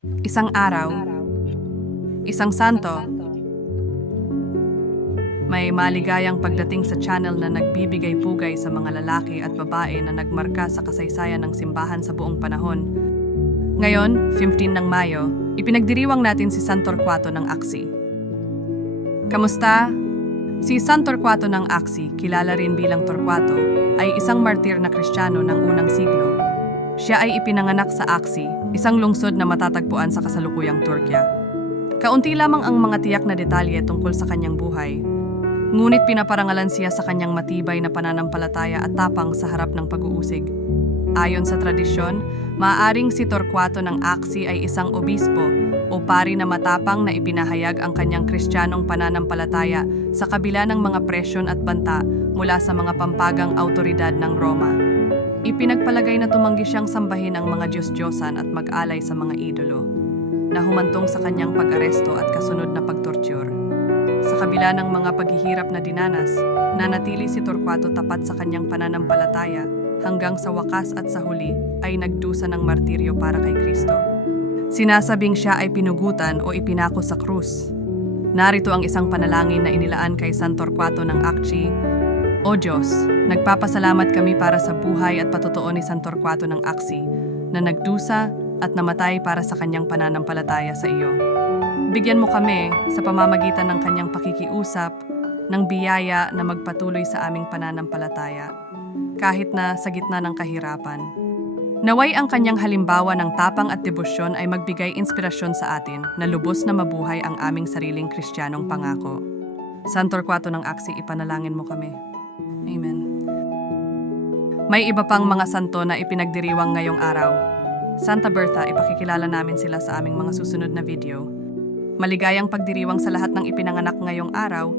Isang araw, isang santo, may maligayang pagdating sa channel na nagbibigay pugay sa mga lalaki at babae na nagmarka sa kasaysayan ng simbahan sa buong panahon. Ngayon, 15 ng Mayo, ipinagdiriwang natin si San Torquato ng Aksi. Kamusta? Si San Torquato ng Aksi, kilala rin bilang Torquato, ay isang martir na kristyano ng unang siglo. Siya ay ipinanganak sa Aksi, isang lungsod na matatagpuan sa kasalukuyang Turkya. Kaunti lamang ang mga tiyak na detalye tungkol sa kanyang buhay. Ngunit pinaparangalan siya sa kanyang matibay na pananampalataya at tapang sa harap ng pag-uusig. Ayon sa tradisyon, maaaring si Torquato ng Aksi ay isang obispo o pari na matapang na ipinahayag ang kanyang kristyanong pananampalataya sa kabila ng mga presyon at banta mula sa mga pampagang autoridad ng Roma. Ipinagpalagay na tumanggi siyang sambahin ang mga Diyos-Diyosan at mag-alay sa mga idolo, na humantong sa kanyang pag-aresto at kasunod na pagtorture. Sa kabila ng mga paghihirap na dinanas, nanatili si Torquato tapat sa kanyang pananampalataya hanggang sa wakas at sa huli ay nagdusa ng martiryo para kay Kristo. Sinasabing siya ay pinugutan o ipinako sa krus. Narito ang isang panalangin na inilaan kay San Torquato ng Acchi. O Diyos, nagpapasalamat kami para sa buhay at patotoo ni San Torquato ng Aksi na nagdusa at namatay para sa kanyang pananampalataya sa iyo. Bigyan mo kami sa pamamagitan ng kanyang pakikiusap ng biyaya na magpatuloy sa aming pananampalataya, kahit na sa gitna ng kahirapan. Naway ang kanyang halimbawa ng tapang at debosyon ay magbigay inspirasyon sa atin na lubos na mabuhay ang aming sariling kristyanong pangako. San Torquato ng Aksi, ipanalangin mo kami. Amen. May iba pang mga santo na ipinagdiriwang ngayong araw. Santa Bertha, ipakikilala namin sila sa aming mga susunod na video. Maligayang pagdiriwang sa lahat ng ipinanganak ngayong araw